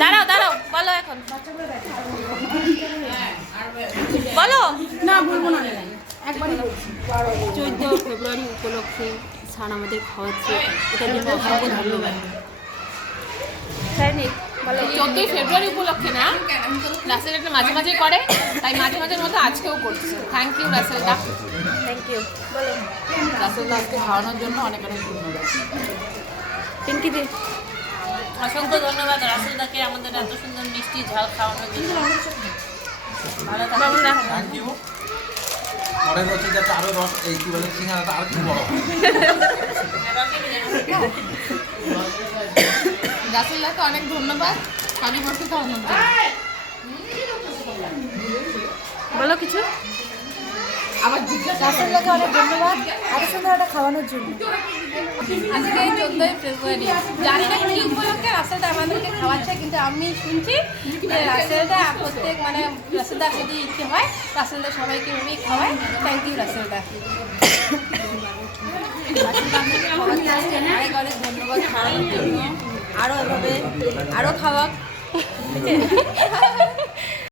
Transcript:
দাঁড়াও দাঁড়াও, বলো এখন বলো। না বলবো না, একবারই 14 ফেব্রুয়ারি উপলক্ষে স্যার আমাদের খাওয়াচ্ছে, এটার জন্য অসংখ্য ধন্যবাদ। তাই বলো। 14 ফেব্রুয়ারি উপলক্ষে না, রাসেল এটা মাঝে মাঝে করে, তাই মাঝে মাঝে মতো আজকেও করছে। Thank you Rasel da. Thank you. বলো রাসেল দাকে খাওয়ানোর জন্য অনেক অনেক ধন্যবাদ। পিঙ্কি দি। অসংখ্য ধন্যবাদ রাসেলদাকে আমাদের এত সুন্দর মিষ্টি ঝাল খাওয়ানোর জন্য। ভালো থাকুন। Thank you. পরের বছর যাতে আরো রস এই কি বলে সিঙ্গারাটা আর একটু বড় হয়। রাসেল দাকে অনেক ধন্যবাদ আগের বছর খাওয়ানোর জন্য। বলো কিছু। আবার জিজ্ঞাসা রাসেলদাকে অনেক ধন্যবাদ এত সুন্দর একটা খাওয়ানোর জন্য। আজকে 14 ফেব্রুয়ারি, জানি না কি উপলক্ষে রাসেলদা আমাদেরকে খাওয়াচ্ছে, কিন্তু আমি শুনছি যে রাসেলদা প্রত্যেক মানে রাসেলদা যদি ইচ্ছে হয় রাসেলদা সবাইকে এভাবেই খাওয়ায়। থ্যাংক ইউ রাসেলদা। অনেক অনেক ধন্যবাদ খাওয়ানোর জন্য। আরও এভাবে আরও খাওয়া।